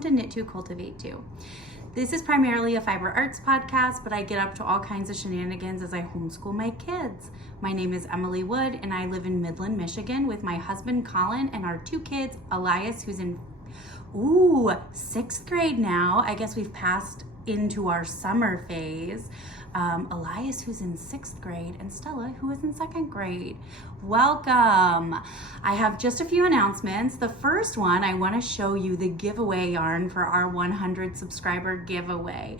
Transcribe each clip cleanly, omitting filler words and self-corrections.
welcome to Knit To Cultivate To. This is primarily a fiber arts podcast, but I get up to all kinds of shenanigans as I homeschool my kids. My name is Emily Wood, and I live in Midland, Michigan with my husband Colin and our 2 kids, Elias, who's in 6th grade now. I guess we've passed into our summer phase. Elias, who's in 6th grade, and Stella, who is in 2nd grade. Welcome. I have just a few announcements. The first one, I want to show you the giveaway yarn for our 100 subscriber giveaway.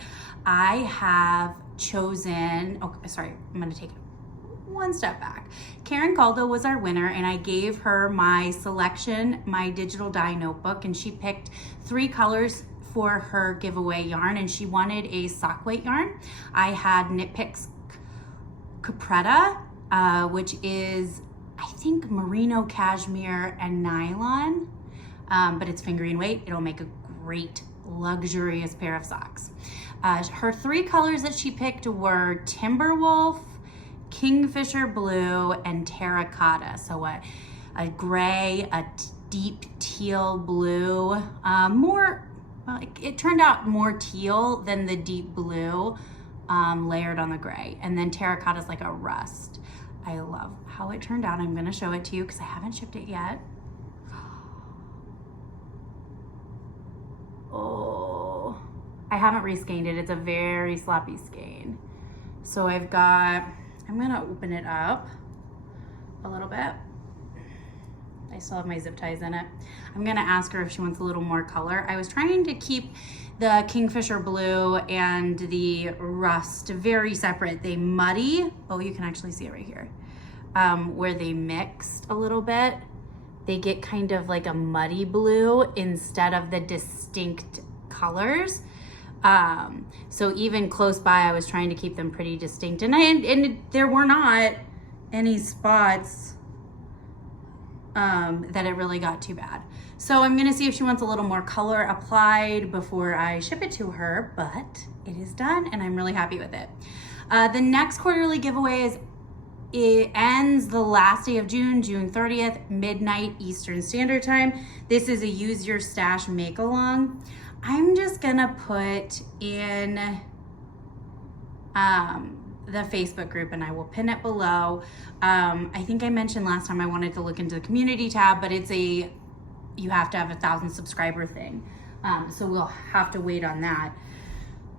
I have chosen, I'm going to take it one step back. Karen Caldo was our winner, and I gave her my selection, my digital dye notebook, and she picked 3 colors for her giveaway yarn, and she wanted a sock weight yarn. I had Knit Picks Capretta, which is, I think, merino cashmere and nylon, but it's fingering weight. It'll make a great, luxurious pair of socks. Her 3 colors that she picked were Timberwolf, Kingfisher Blue, and Terracotta. So a gray, a deep teal blue, it turned out more teal than the deep blue layered on the gray. And then terracotta is like a rust. I love how it turned out. I'm going to show it to you because I haven't shipped it yet. Oh, I haven't reskeined it. It's a very sloppy skein. So I'm going to open it up a little bit. I still have my zip ties in it. I'm gonna ask her if she wants a little more color. I was trying to keep the Kingfisher Blue and the Rust very separate. They muddy, you can actually see it right here, where they mixed a little bit. They get kind of like a muddy blue instead of the distinct colors. So even close by, I was trying to keep them pretty distinct, and there were not any spots that it really got too bad. So I'm gonna see if she wants a little more color applied before I ship it to her, but it is done and I'm really happy with it. The next quarterly giveaway it ends the last day of June 30th, midnight Eastern Standard Time. This is a Use Your Stash make along. I'm just gonna put in the Facebook group, and I will pin it below. I think I mentioned last time I wanted to look into the community tab, but you have to have 1,000 subscriber thing. So we'll have to wait on that.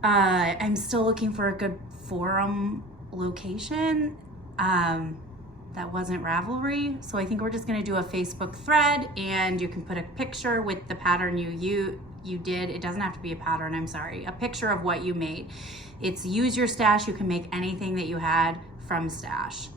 I'm still looking for a good forum location. That wasn't Ravelry. So I think we're just gonna do a Facebook thread, and you can put a picture with the pattern you did. It doesn't have to be a pattern, I'm sorry. A picture of what you made. It's Use Your Stash. You can make anything that you had from stash.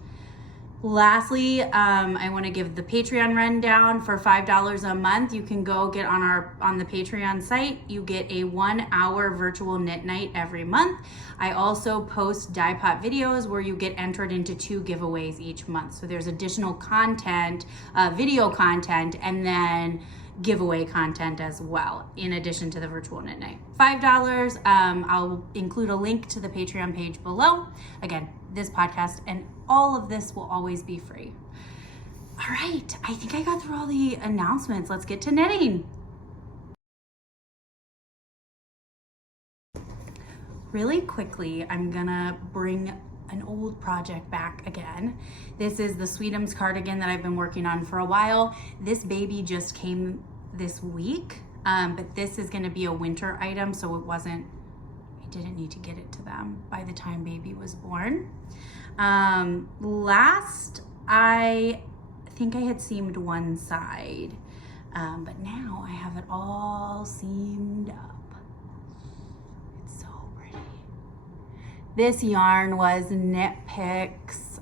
Lastly, I want to give the Patreon rundown. For $5 a month, you can go get on the Patreon site. You get a 1-hour virtual knit night every month. I also post dye pot videos where you get entered into 2 giveaways each month. So there's additional content, video content, and then giveaway content as well, in addition to the virtual knit night. $5. I'll include a link to the Patreon page below. Again, this podcast and all of this will always be free. All right, I think I got through all the announcements. Let's get to knitting. Really quickly, I'm gonna bring an old project back again. This is the Sweetums cardigan that I've been working on for a while. This baby just came this week, but this is gonna be a winter item, so I didn't need to get it to them by the time baby was born. Last, I think I had seamed one side, but now I have it all seamed up. This yarn was Knit Picks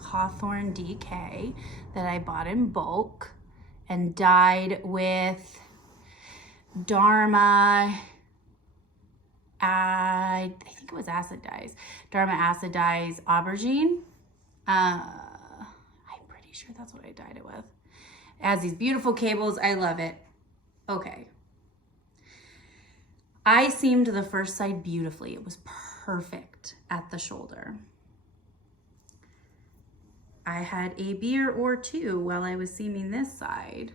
Hawthorne DK that I bought in bulk and dyed with Dharma, I think it was Acid Dyes, Dharma Acid Dyes Aubergine. I'm pretty sure that's what I dyed it with. It has these beautiful cables. I love it. Okay. I seamed the first side beautifully. It was perfect at the shoulder. I had a beer or 2 while I was seaming this side.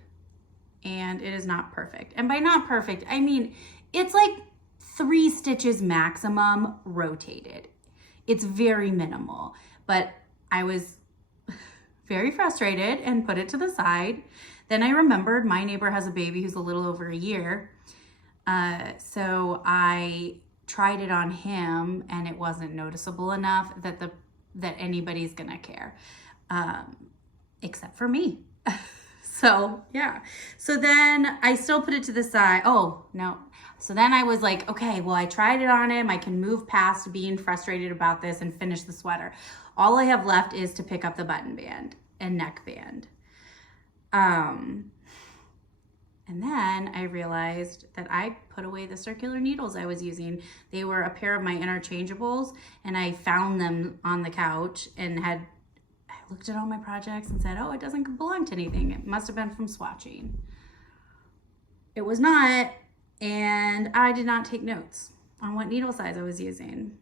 and it is not perfect. And by not perfect, I mean, it's like 3 stitches maximum rotated. It's very minimal, but I was very frustrated and put it to the side. Then I remembered my neighbor has a baby who's a little over a year. So I tried it on him and it wasn't noticeable enough that anybody's gonna care, except for me. So yeah, so then I still put it to the side. Oh no. So then I was like, okay, well, I tried it on him. I can move past being frustrated about this and finish the sweater. All I have left is to pick up the button band and neck band. And then I realized that I put away the circular needles I was using. They were a pair of my interchangeables, and I found them on the couch and I looked at all my projects and said, oh, it doesn't belong to anything. It must have been from swatching. It was not, and I did not take notes on what needle size I was using.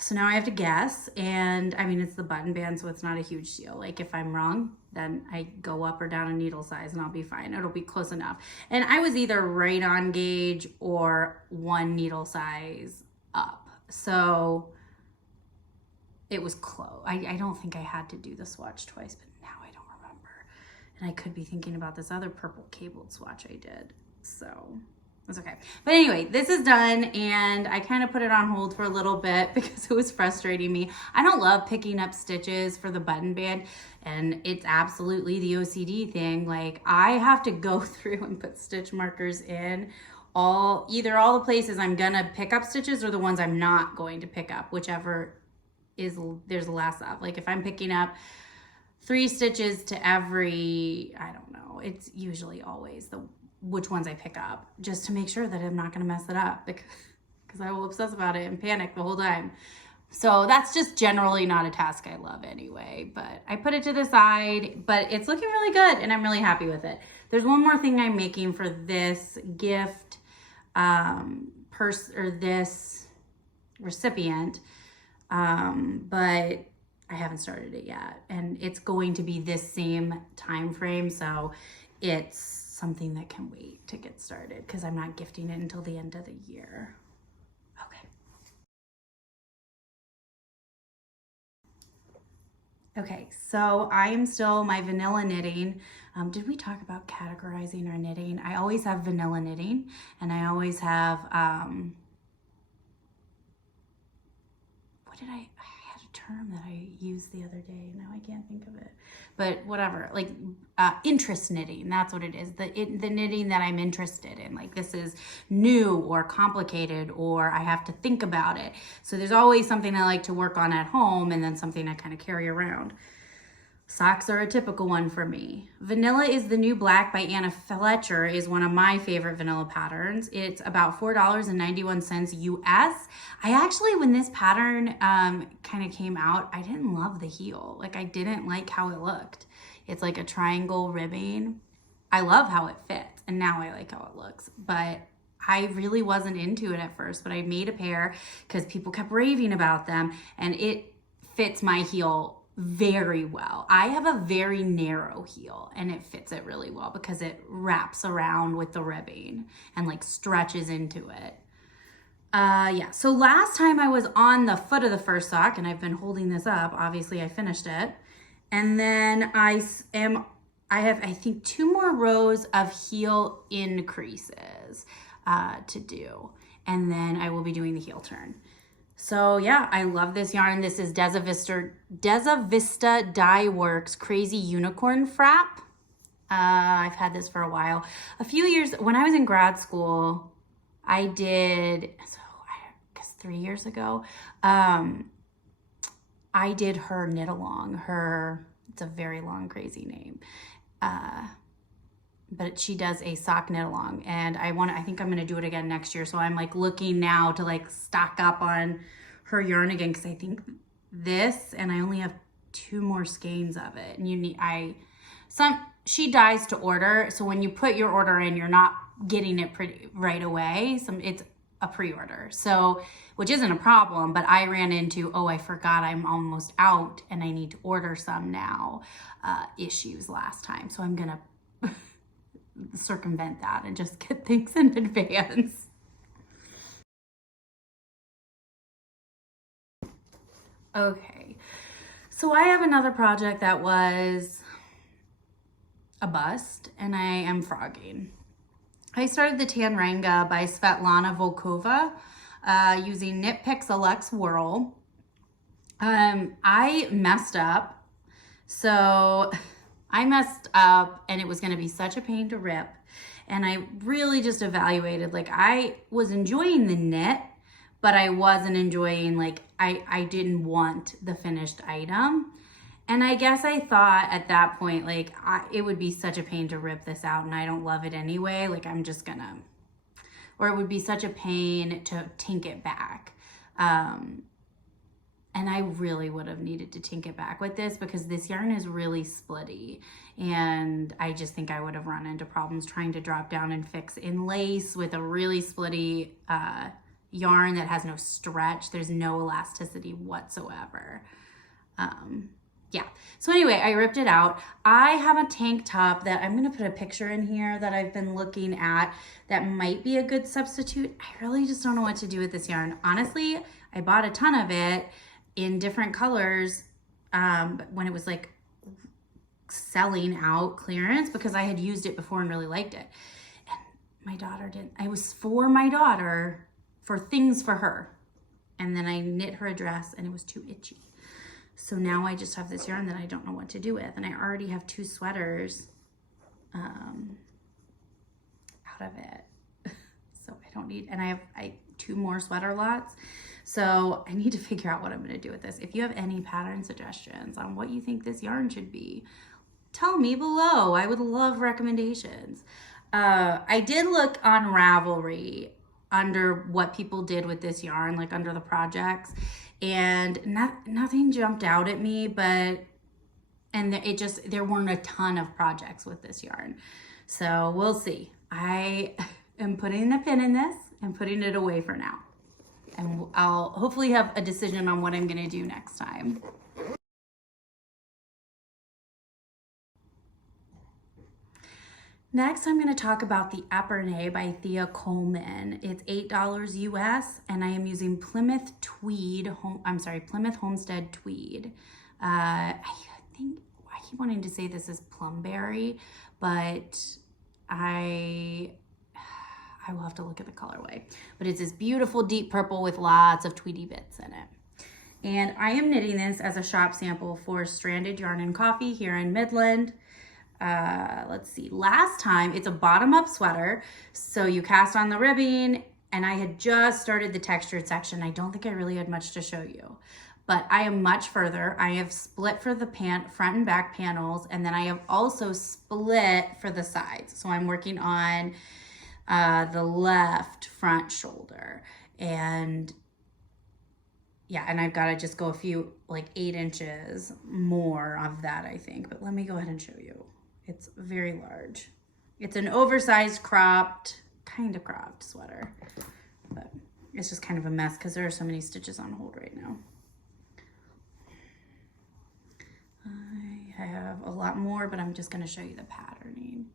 So now I have to guess, and I mean, it's the button band, so it's not a huge deal. Like if I'm wrong, then I go up or down a needle size and I'll be fine. It'll be close enough. And I was either right on gauge or 1 needle size up. So it was close. I don't think I had to do the swatch twice, but now I don't remember. And I could be thinking about this other purple cabled swatch I did. So that's okay. But anyway, this is done, and I kind of put it on hold for a little bit because it was frustrating me. I don't love picking up stitches for the button band, and it's absolutely the OCD thing. Like I have to go through and put stitch markers in either all the places I'm gonna pick up stitches or the ones I'm not going to pick up, whichever there's less of. Like if I'm picking up 3 stitches to every, I don't know, it's usually always which ones I pick up, just to make sure that I'm not gonna mess it up, because I will obsess about it and panic the whole time. So that's just generally not a task I love anyway, but I put it to the side, but it's looking really good and I'm really happy with it. There's one more thing I'm making for this gift this recipient, but I haven't started it yet, and it's going to be this same time frame, so it's something that can wait to get started because I'm not gifting it until the end of the year. Okay, so I am still my vanilla knitting. Did we talk about categorizing our knitting? I always have vanilla knitting, and I always have, I had a term that I used the other day. Now I can't think of it, but whatever, like interest knitting, that's what it is. The knitting that I'm interested in, like this is new or complicated, or I have to think about it. So there's always something I like to work on at home and then something I kind of carry around. Socks are a typical one for me. Vanilla is the New Black by Anna Fletcher is one of my favorite vanilla patterns. It's about $4.91 US. I actually, when this pattern kind of came out, I didn't love the heel. Like I didn't like how it looked. It's like a triangle ribbing. I love how it fits, and now I like how it looks, but I really wasn't into it at first, but I made a pair because people kept raving about them, and it fits my heel very well. I have a very narrow heel, and it fits it really well because it wraps around with the ribbing and like stretches into it. Yeah, so last time I was on the foot of the first sock, and I've been holding this up. Obviously I finished it. And then I have, I think, 2 more rows of heel increases to do. And then I will be doing the heel turn. So yeah, I love this yarn. This is Deza Vista Dye Works Crazy Unicorn Frap. I've had this for a while. A few years, when I was in grad school, I did, so I guess 3 years ago, I did her knit along. It's a very long, crazy name. But she does a sock knit along, and I think I'm going to do it again next year. So I'm like looking now to like stock up on her yarn again, because I think this, and I only have 2 more skeins of it, and she dyes to order. So when you put your order in, you're not getting it pretty right away. It's a pre-order. So, which isn't a problem, but I ran into, oh, I forgot I'm almost out and I need to order some now, issues last time. So I'm gonna circumvent that and just get things in advance. Okay, so I have another project that was a bust, and I am frogging. I started the Tanrenga by Svetlana Volkova using Knit Picks Alex Whirl. I messed up. So I messed up and it was going to be such a pain to rip. And I really just evaluated, like I was enjoying the knit, but I wasn't enjoying, like I didn't want the finished item. And I guess I thought at that point, like it would be such a pain to rip this out and I don't love it anyway. Like I'm just gonna, or it would be such a pain to tink it back. And I really would have needed to tink it back with this because this yarn is really splitty. And I just think I would have run into problems trying to drop down and fix in lace with a really splitty yarn that has no stretch. There's no elasticity whatsoever. Yeah, so anyway, I ripped it out. I have a tank top that I'm gonna put a picture in here that I've been looking at that might be a good substitute. I really just don't know what to do with this yarn. Honestly, I bought a ton of it in different colors when it was like selling out clearance because I had used it before and really liked it. And my daughter didn't. I was for my daughter for things for her. And then I knit her a dress and it was too itchy. So now I just have this yarn that I don't know what to do with. And I already have 2 sweaters out of it. So I don't need, and I have 2 more sweater lots. So I need to figure out what I'm gonna do with this. If you have any pattern suggestions on what you think this yarn should be, tell me below. I would love recommendations. I did look on Ravelry under what people did with this yarn, like under the projects, and nothing jumped out at me, but, and there weren't a ton of projects with this yarn. So we'll see. I am putting a pin in this and putting it away for now. And I'll hopefully have a decision on what I'm gonna do next time. Next, I'm gonna talk about the Epernay by Thea Coleman. It's $8 US, and I am using Plymouth Homestead Tweed. I keep wanting to say this is plumberry, but I will have to look at the colorway. But it's this beautiful deep purple with lots of tweedy bits in it. And I am knitting this as a shop sample for Stranded Yarn and Coffee here in Midland. Let's see, last time, it's a bottom-up sweater. So you cast on the ribbing, and I had just started the textured section. I don't think I really had much to show you. But I am much further. I have split for the front and back panels, and then I have also split for the sides. So I'm working on the left front shoulder, and yeah, and I've got to just go a few, like 8 inches more of that, I think. But let me go ahead and show you. It's very large. It's an oversized kind of cropped sweater, but it's just kind of a mess because there are so many stitches on hold right now. I have a lot more, but I'm just going to show you the patterning.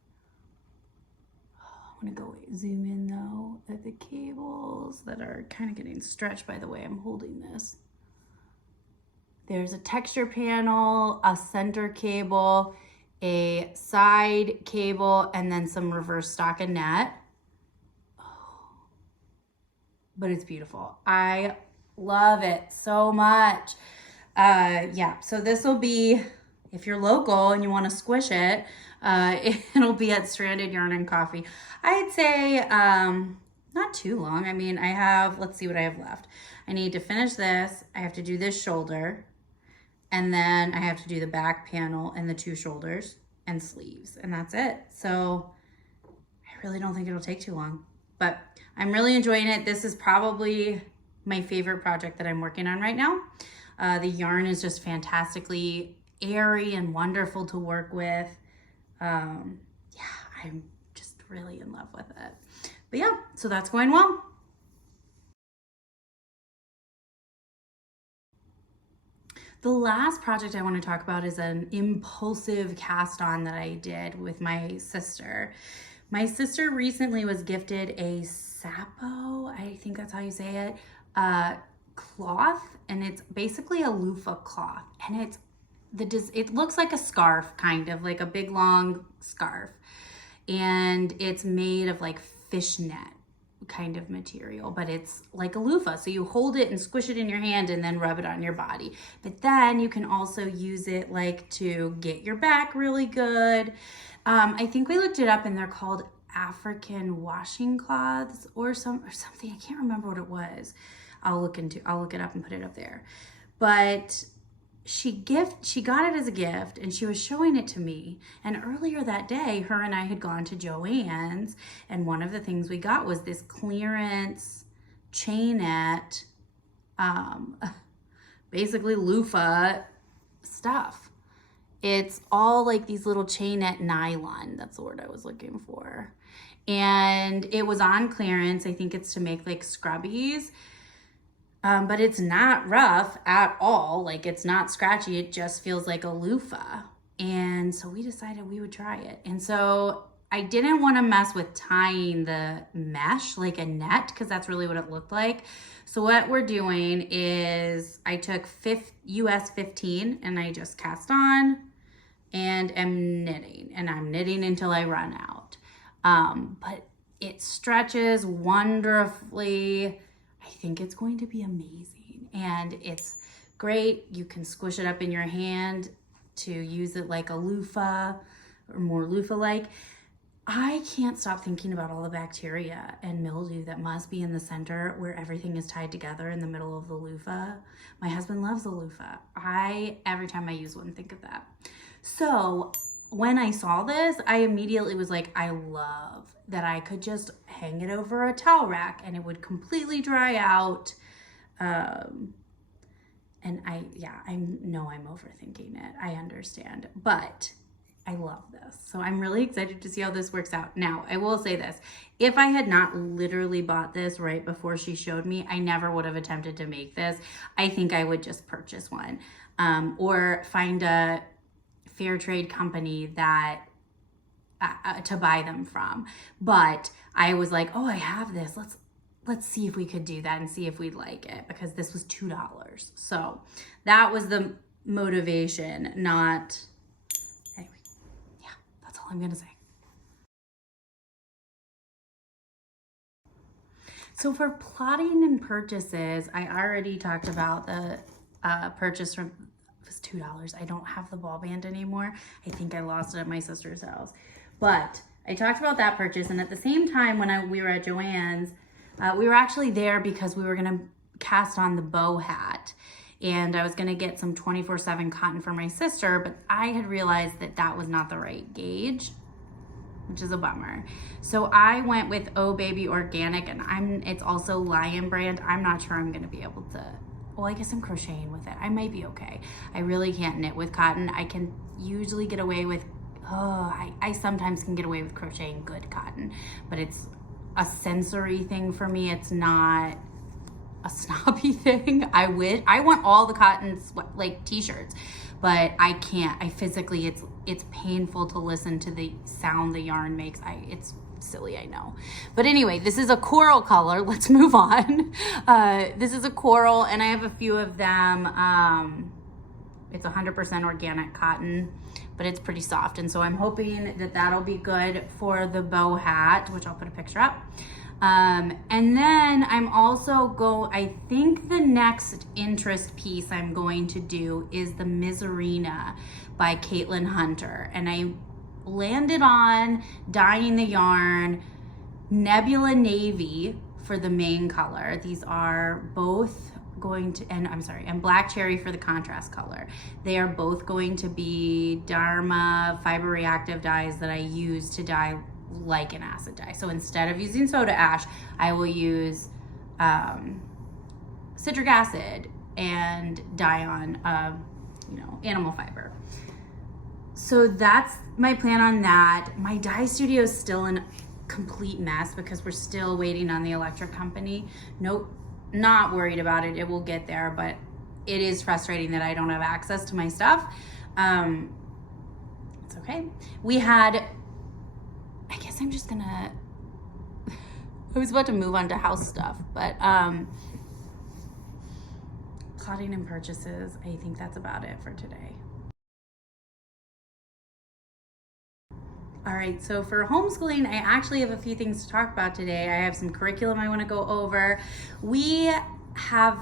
I'm gonna go zoom in though at the cables that are kind of getting stretched by the way I'm holding this. There's a texture panel, a center cable, a side cable, and then some reverse stockinette. Oh, but it's beautiful. I love it so much. Yeah, so this will be, if you're local and you want to squish it, it'll be at Stranded Yarn and Coffee. I'd say not too long. I mean, I have, let's see what I have left. I need to finish this. I have to do this shoulder, and then I have to do the back panel and the 2 shoulders and sleeves, and that's it. So I really don't think it'll take too long, but I'm really enjoying it. This is probably my favorite project that I'm working on right now. The yarn is just fantastically airy and wonderful to work with. Yeah, I'm just really in love with it. But yeah, so that's going well. The last project I want to talk about is an impulsive cast on that I did with my sister. My sister recently was gifted a sapo, I think that's how you say it, cloth, and it's basically a loofah cloth, and it looks like a scarf, kind of like a big long scarf, and it's made of like fishnet kind of material, but it's like a loofah. So you hold it and squish it in your hand and then rub it on your body. But then you can also use it like to get your back really good. I think we looked it up and they're called African washing cloths or something. I can't remember what it was. I'll look it up and put it up there. But she got it as a gift and she was showing it to me, and earlier that day her and I had gone to Joann's, and one of the things we got was this clearance chainette, basically loofah stuff. It's all like these little chainette nylon, that's the word I was looking for, and it was on clearance. I think it's to make like scrubbies. But it's not rough at all. Like, it's not scratchy. It just feels like a loofah. And so we decided we would try it. And so I didn't want to mess with tying the mesh like a net, because that's really what it looked like. So what we're doing is I took US 15 and I just cast on and am knitting. And I'm knitting until I run out. But it stretches wonderfully. I think it's going to be amazing, and it's great. You can squish it up in your hand to use it like a loofah or more loofah-like. I can't stop thinking about all the bacteria and mildew that must be in the center where everything is tied together in the middle of the loofah. My husband loves the loofah. Every time I use one, think of that. So when I saw this, I immediately was like, I love that I could just hang it over a towel rack and it would completely dry out. And I know I'm overthinking it. I understand, but I love this. So I'm really excited to see how this works out. Now, I will say this. If I had not literally bought this right before she showed me, I never would have attempted to make this. I think I would just purchase one, or find a fair trade company that to buy them from. But I was like, oh, I have this. Let's see if we could do that and see if we'd like it, because this was $2. So that was the motivation, not, anyway, yeah, that's all I'm gonna say. So for plotting and purchases, I already talked about the purchase from, it was $2. I don't have the ball band anymore. I think I lost it at my sister's house. But I talked about that purchase, and at the same time when we were at Joann's, we were actually there because we were gonna cast on the bow hat, and I was gonna get some 24/7 cotton for my sister, but I had realized that that was not the right gauge, which is a bummer. So I went with Oh Baby Organic, and it's also Lion brand. I'm not sure I'm gonna be able to, well, I guess I'm crocheting with it. I might be okay. I really can't knit with cotton. I can usually get away with, I sometimes can get away with crocheting good cotton, but it's a sensory thing for me. It's not a snobby thing. I want all the cotton like t-shirts, but I can't. I physically, it's painful to listen to the sound the yarn makes. It's silly, I know. But anyway, this is a coral color. Let's move on. This is a coral, and I have a few of them. It's 100% organic cotton, but it's pretty soft. And so I'm hoping that that'll be good for the bow hat, which I'll put a picture up. And then I'm also I think the next interest piece I'm going to do is the Miserina by Caitlin Hunter. And I landed on dyeing the yarn Nebula Navy for the main color. These are both going to, and Black Cherry for the contrast color. They are both going to be Dharma fiber reactive dyes that I use to dye like an acid dye. So instead of using soda ash, I will use citric acid and dye on animal fiber. So that's my plan on that. My dye studio is still in complete mess because we're still waiting on the electric company. Nope, not worried about it. It will get there, but it is frustrating that I don't have access to my stuff. It's okay. We had, I guess I'm just gonna, I was about to move on to house stuff, but plotting and purchases, I think that's about it for today. All right, so for homeschooling, I actually have a few things to talk about today. I have some curriculum I want to go over. We had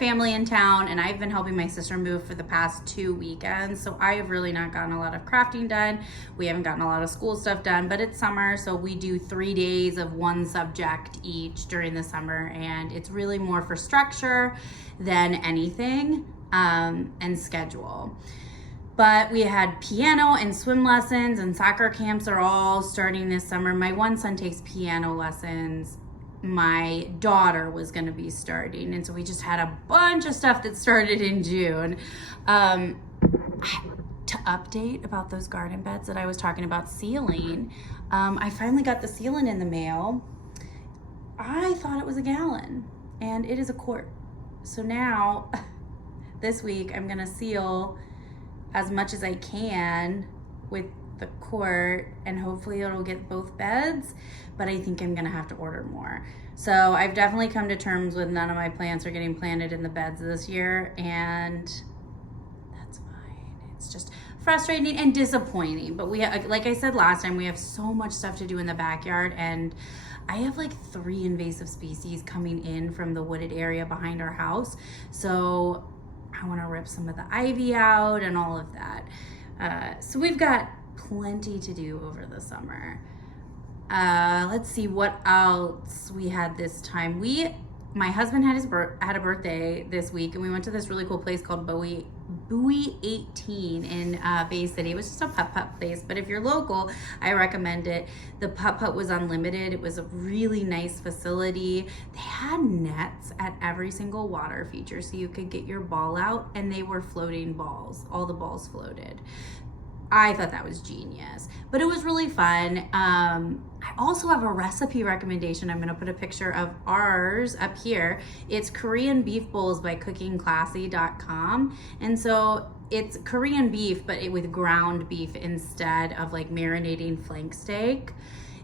family in town, and I've been helping my sister move for the past 2 weekends, so I have really not gotten a lot of crafting done. We haven't gotten a lot of school stuff done, but it's summer, so we do 3 days of one subject each during the summer, and it's really more for structure than anything, and schedule. But we had piano and swim lessons, and soccer camps are all starting this summer. My one son takes piano lessons. My daughter was going to be starting, and so we just had a bunch of stuff that started in June. To update about those garden beds that I was talking about sealing, I finally got the sealant in the mail. I thought it was a gallon, and it is a quart. So now, this week, I'm going to seal as much as I can with the quart, and hopefully it'll get both beds, but I think I'm gonna have to order more. So I've definitely come to terms with none of my plants are getting planted in the beds this year, and that's fine. It's just frustrating and disappointing, but like I said last time, we have so much stuff to do in the backyard, and I have like 3 invasive species coming in from the wooded area behind our house, so I want to rip some of the ivy out and all of that. So we've got plenty to do over the summer. Let's see what else we had this time. My husband had a birthday this week, and we went to this really cool place called Buoy 18 in Bay City. It was just a putt-putt place, but if you're local, I recommend it. The putt-putt was unlimited. It was a really nice facility. They had nets at every single water feature, so you could get your ball out, and they were floating balls. All the balls floated. I thought that was genius, but it was really fun. I also have a recipe recommendation. I'm gonna put a picture of ours up here. It's Korean beef bowls by cookingclassy.com. And so it's Korean beef, but with ground beef instead of like marinating flank steak.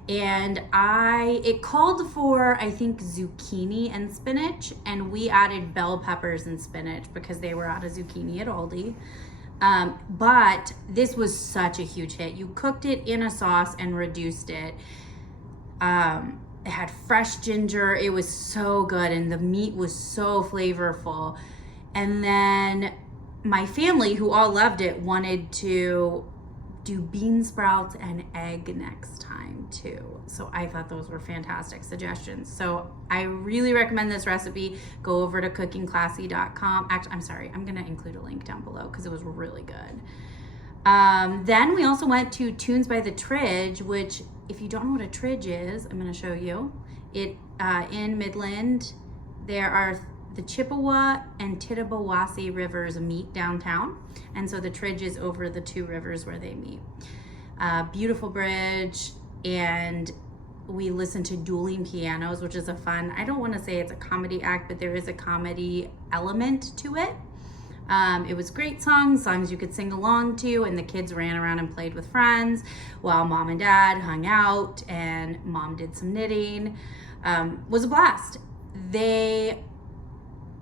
And it called for, I think, zucchini and spinach, and we added bell peppers and spinach because they were out of zucchini at Aldi. But this was such a huge hit. You cooked it in a sauce and reduced it. It had fresh ginger. It was so good, and the meat was so flavorful. And then my family, who all loved it, wanted to do bean sprouts and egg next time too. So I thought those were fantastic suggestions. So I really recommend this recipe. Go over to cookingclassy.com. Actually, I'm sorry, I'm gonna include a link down below because it was really good. Then we also went to Tunes by the Tridge, which if you don't know what a tridge is, I'm gonna show you. It in Midland, there are the Chippewa and Tittabawassee rivers meet downtown, and so the Tridge is over the 2 rivers where they meet. Beautiful bridge, and we listened to dueling pianos, which is I don't want to say it's a comedy act, but there is a comedy element to it. It was great songs you could sing along to, and the kids ran around and played with friends while mom and dad hung out, and mom did some knitting. Was a blast.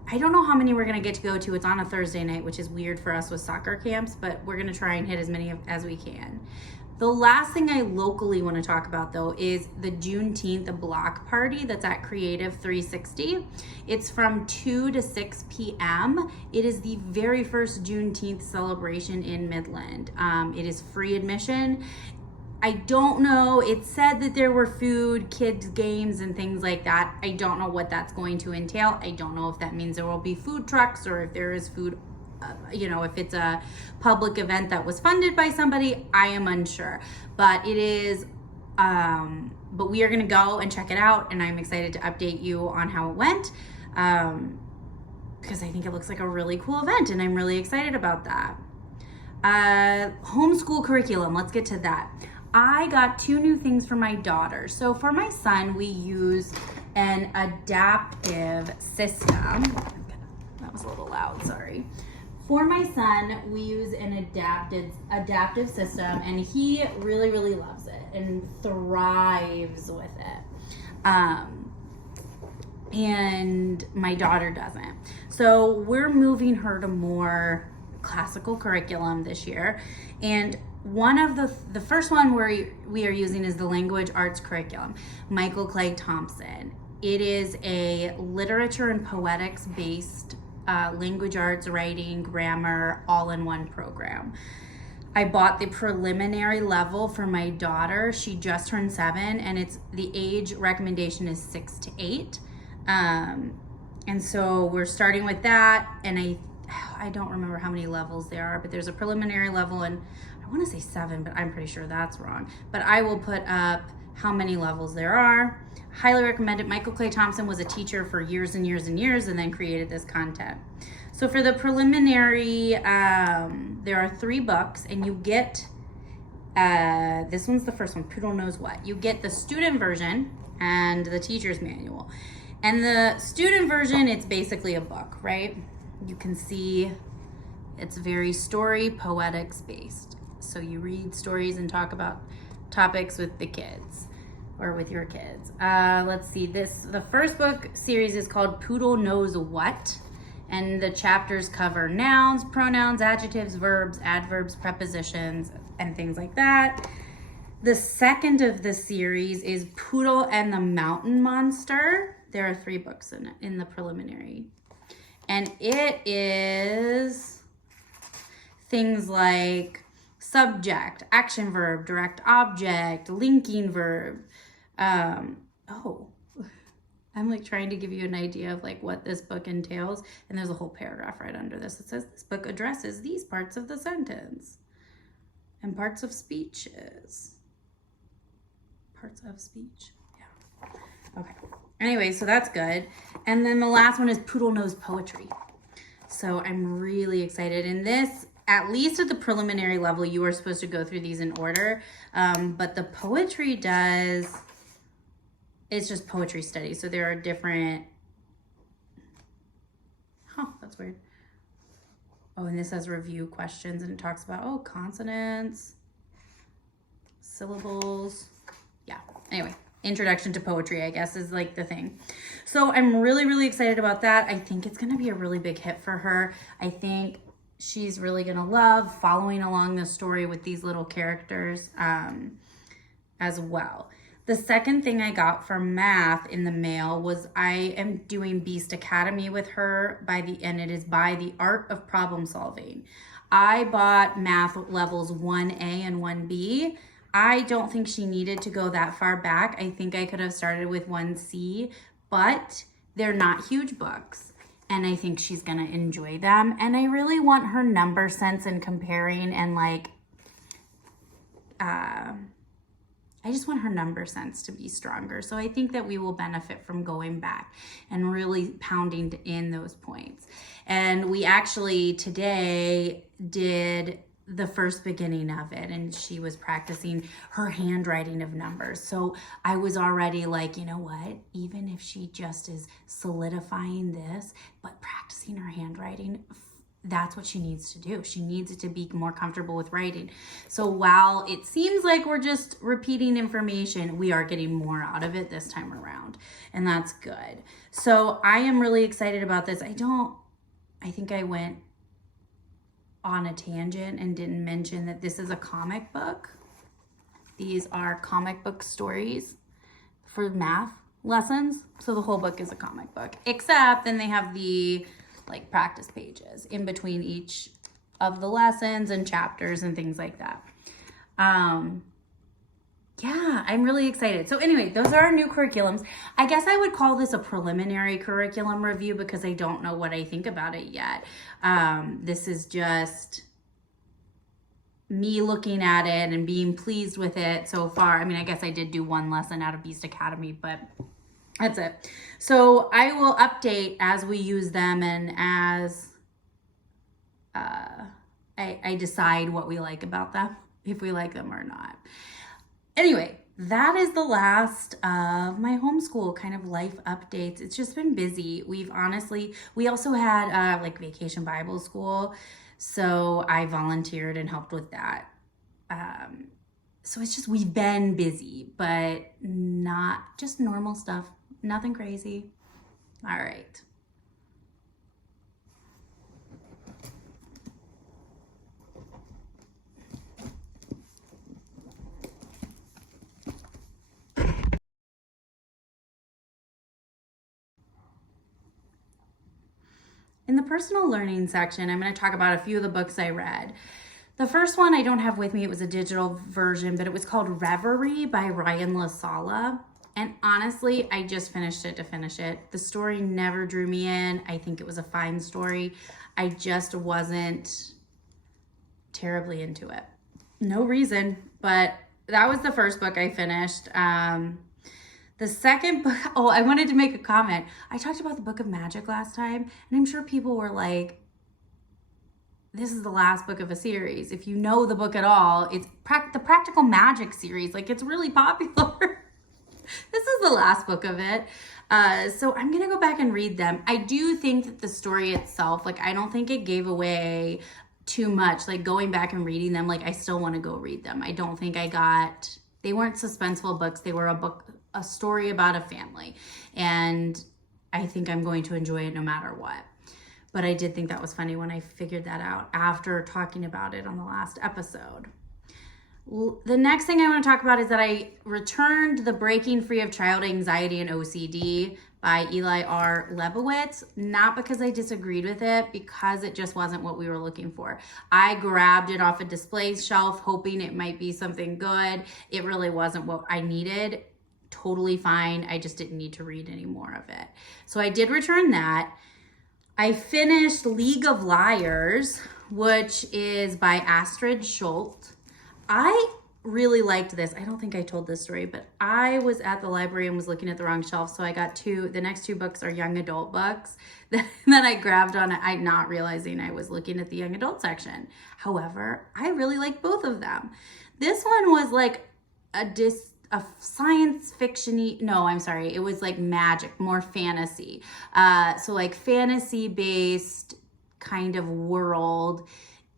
I don't know how many we're gonna get to go to. It's on a Thursday night, which is weird for us with soccer camps, but we're gonna try and hit as many as we can. The last thing I locally want to talk about though is the Juneteenth block party that's at Creative 360. It's from 2 to 6 p.m. It is the very first Juneteenth celebration in Midland. It is free admission. I don't know, it said that there were food, kids games and things like that. I don't know what that's going to entail. I don't know if that means there will be food trucks or if there is food, if it's a public event that was funded by somebody. I am unsure, but it is, but we are gonna go and check it out, and I'm excited to update you on how it went, because I think it looks like a really cool event, and I'm really excited about that. Homeschool curriculum, let's get to that. I got 2 new things for my daughter. So for my son, we use an adaptive system. That was a little loud, sorry. For my son, we use an adaptive system, and he really, really loves it and thrives with it. And my daughter doesn't. So we're moving her to more classical curriculum this year. And one of the first one we are using is the language arts curriculum, Michael Clay Thompson. It is a literature and poetics based language arts, writing, grammar, all-in-one program. I bought the preliminary level for my daughter. She just turned 7, and the age recommendation is 6 to 8. And so we're starting with that, and I don't remember how many levels there are, but there's a preliminary level, and I want to say 7, but I'm pretty sure that's wrong. But I will put up how many levels there are. Highly recommend it. Michael Clay Thompson was a teacher for years and years and years, and then created this content. So for the preliminary, there are 3 books, and you get, this one's the first one, Poodle Knows What. You get the student version and the teacher's manual. And the student version, it's basically a book, right? You can see it's very story, poetics based. So you read stories and talk about topics with the kids or with your kids. Let's see, the first book series is called Poodle Knows What. And the chapters cover nouns, pronouns, adjectives, verbs, adverbs, prepositions, and things like that. The second of the series is Poodle and the Mountain Monster. There are 3 books in the preliminary. And it is things like subject, action verb, direct object, linking verb. I'm like trying to give you an idea of like what this book entails. And there's a whole paragraph right under this. It says this book addresses these parts of the sentence and parts of speeches. Parts of speech. Yeah. Okay. Anyway, so that's good. And then the last one is Poodle Knows Poetry. So I'm really excited. And this, at least at the preliminary level, you are supposed to go through these in order. But the poetry it's just poetry study. So there are different, that's weird. Oh, and this has review questions, and it talks about, consonants, syllables. Yeah, anyway. Introduction to poetry, I guess, is like the thing. So I'm really, really excited about that. I think it's going to be a really big hit for her. I think she's really going to love following along the story with these little characters as well. The second thing I got for math in the mail was I am doing Beast Academy with her and it is by the Art of Problem Solving. I bought math levels 1A and 1B. I don't think she needed to go that far back. I think I could have started with 1C, but they're not huge books, and I think she's gonna enjoy them. And I really want her number sense and comparing, and like, I just want her number sense to be stronger. So I think that we will benefit from going back and really pounding in those points. And we actually today did the first beginning of it, and she was practicing her handwriting of numbers. So I was already like, you know what, even if she just is solidifying this but practicing her handwriting, that's what she needs to do. She needs to be more comfortable with writing. So while it seems like we're just repeating information, we are getting more out of it this time around, and that's good. So I am really excited about this. I think I went on a tangent and didn't mention that this is a comic book. These are comic book stories for math lessons. So the whole book is a comic book, except then they have the like practice pages in between each of the lessons and chapters and things like that. Yeah, I'm really excited. So anyway, those are our new curriculums. I guess I would call this a preliminary curriculum review because I don't know what I think about it yet. This is just me looking at it and being pleased with it so far. I mean, I guess I did do one lesson out of Beast Academy, but that's it. So I will update as we use them and as I decide what we like about them, if we like them or not. Anyway, that is the last of my homeschool kind of life updates. It's just been busy. We also had like vacation Bible school. So I volunteered and helped with that. So it's just, we've been busy, but not just normal stuff. Nothing crazy. All right. In the personal learning section, I'm going to talk about a few of the books I read. The first one I don't have with me, it was a digital version, but it was called Reverie by LaSala. And honestly, I just finished it to finish it. The story never drew me in. I think it was a fine story. I just wasn't terribly into it. No reason, but that was the first book I finished. The second book, I wanted to make a comment. I talked about the Book of Magic last time, and I'm sure people were like, this is the last book of a series. If you know the book at all, it's the Practical Magic series. Like, it's really popular. This is the last book of it. So I'm going to go back and read them. I do think that the story itself, like, I don't think it gave away too much. Like, going back and reading them, like, I still want to go read them. I don't think they weren't suspenseful books. They were a story about a family. And I think I'm going to enjoy it no matter what. But I did think that was funny when I figured that out after talking about it on the last episode. The next thing I want to talk about is that I returned the Breaking Free of Child Anxiety and OCD by Eli R. Lebowitz, not because I disagreed with it, because it just wasn't what we were looking for. I grabbed it off a display shelf hoping it might be something good. It really wasn't what I needed. Totally fine. I just didn't need to read any more of it. So I did return that. I finished League of Liars, which is by Astrid Scholte. I really liked this. I don't think I told this story, but I was at the library and was looking at the wrong shelf. So I got the next two books are young adult books that I grabbed on it. I'm not realizing I was looking at the young adult section. However, I really like both of them. This one was like a science fiction-y, no, I'm sorry. It was like magic, more fantasy. So like fantasy-based kind of world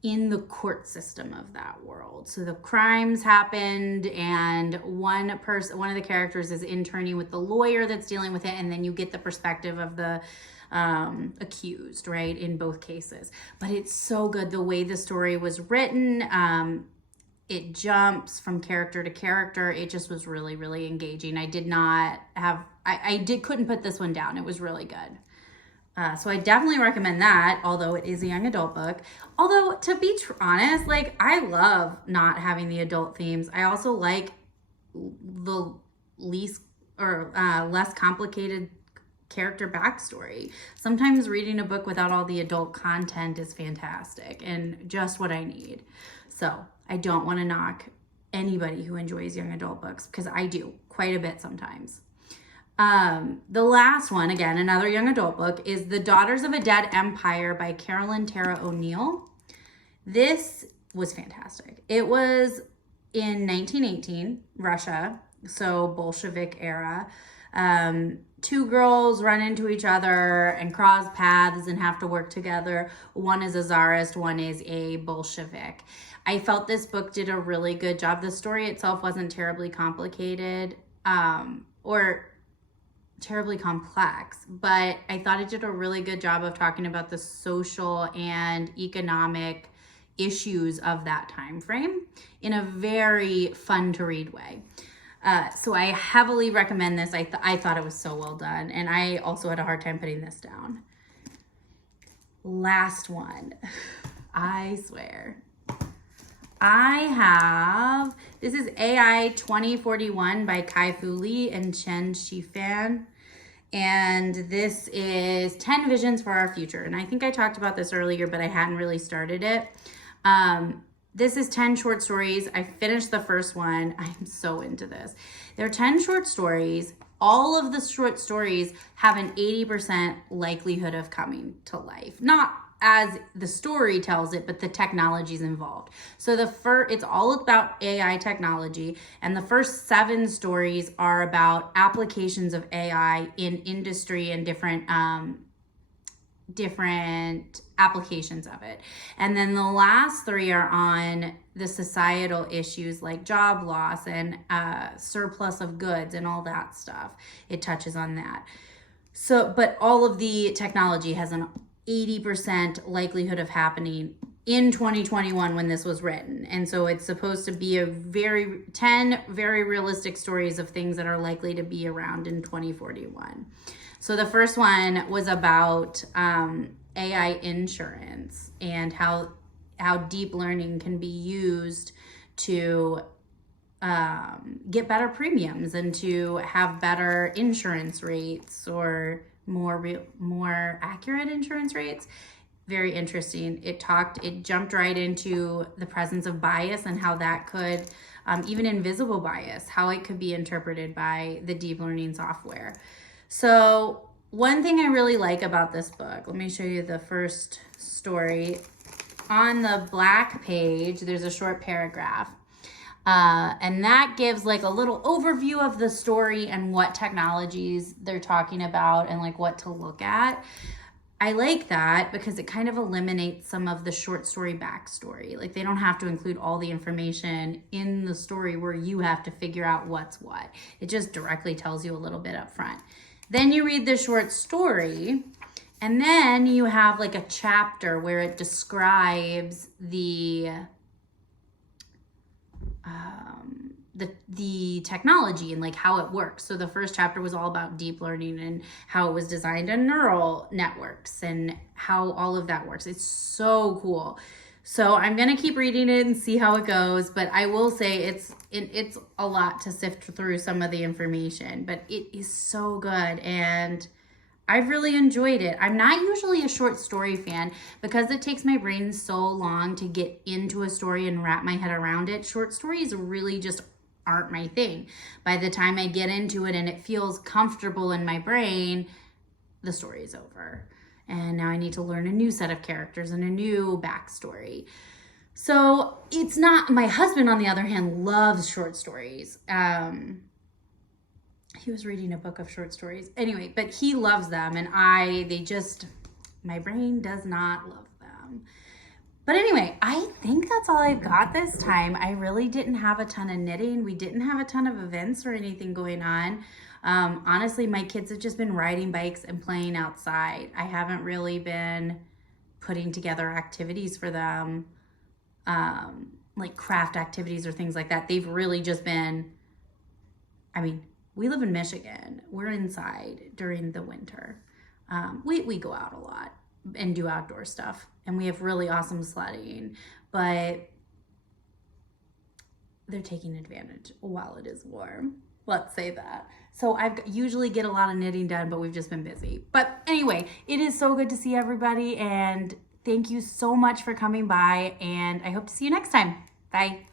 in the court system of that world. So the crimes happened and one of the characters is interning with the lawyer that's dealing with it, and then you get the perspective of the accused, right, in both cases. But it's so good. The way the story was written, it jumps from character to character. It just was really, really engaging. I couldn't put this one down. It was really good. So I definitely recommend that, although it is a young adult book. Although, to be honest, like, I love not having the adult themes. I also like the less complicated character backstory. Sometimes reading a book without all the adult content is fantastic and just what I need. So I don't want to knock anybody who enjoys young adult books, because I do quite a bit sometimes. The last one, again, another young adult book, is The Daughters of a Dead Empire by Carolyn Tara O'Neill. This was fantastic. It was in 1918, Russia, so Bolshevik era. Two girls run into each other and cross paths and have to work together. One is a czarist, one is a Bolshevik. I felt this book did a really good job. The story itself wasn't terribly complicated or terribly complex, but I thought it did a really good job of talking about the social and economic issues of that time frame in a very fun to read way. So I heavily recommend this. I thought it was so well done, and I also had a hard time putting this down. Last one. I swear. This is AI 2041 by Kai-Fu Lee and Chen Shifan. And this is 10 Visions for Our Future. And I think I talked about this earlier, but I hadn't really started it. This is 10 short stories. I finished the first one. I'm so into this. There are 10 short stories. All of the short stories have an 80% likelihood of coming to life. Not as the story tells it, but the technology's involved. So it's all about AI technology, and the first 7 stories are about applications of AI in industry and different applications of it. And then the last 3 are on the societal issues like job loss and surplus of goods and all that stuff. It touches on that. So, but all of the technology has an 80% likelihood of happening in 2021 when this was written. And so it's supposed to be 10 very realistic stories of things that are likely to be around in 2041. So the first one was about AI insurance and how deep learning can be used to get better premiums and to have better insurance rates or more accurate insurance rates. Very interesting. It jumped right into the presence of bias and how that could, even invisible bias, how it could be interpreted by the deep learning software. So one thing I really like about this book, let me show you the first story. On the black page, there's a short paragraph. And that gives like a little overview of the story and what technologies they're talking about and like what to look at. I like that because it kind of eliminates some of the short story backstory. Like they don't have to include all the information in the story where you have to figure out what's what. It just directly tells you a little bit up front. Then you read the short story, and then you have like a chapter where it describes the technology and like how it works. So the first chapter was all about deep learning and how it was designed in neural networks and how all of that works. It's so cool. So I'm going to keep reading it and see how it goes, but I will say it's a lot to sift through some of the information, but it is so good and I've really enjoyed it. I'm not usually a short story fan because it takes my brain so long to get into a story and wrap my head around it. Short stories really just aren't my thing. By the time I get into it and it feels comfortable in my brain, the story is over. And now I need to learn a new set of characters and a new backstory. So it's not, my husband on the other hand loves short stories. He was reading a book of short stories. Anyway, but he loves them and my brain does not love them. But anyway, I think that's all I've got this time. I really didn't have a ton of knitting. We didn't have a ton of events or anything going on. Honestly, my kids have just been riding bikes and playing outside. I haven't really been putting together activities for them, like craft activities or things like that. They've really just been, we live in Michigan. We're inside during the winter. We go out a lot and do outdoor stuff, and we have really awesome sledding, but they're taking advantage while it is warm. Let's say that. So I usually get a lot of knitting done, but we've just been busy. But anyway, it is so good to see everybody, and thank you so much for coming by, and I hope to see you next time. Bye.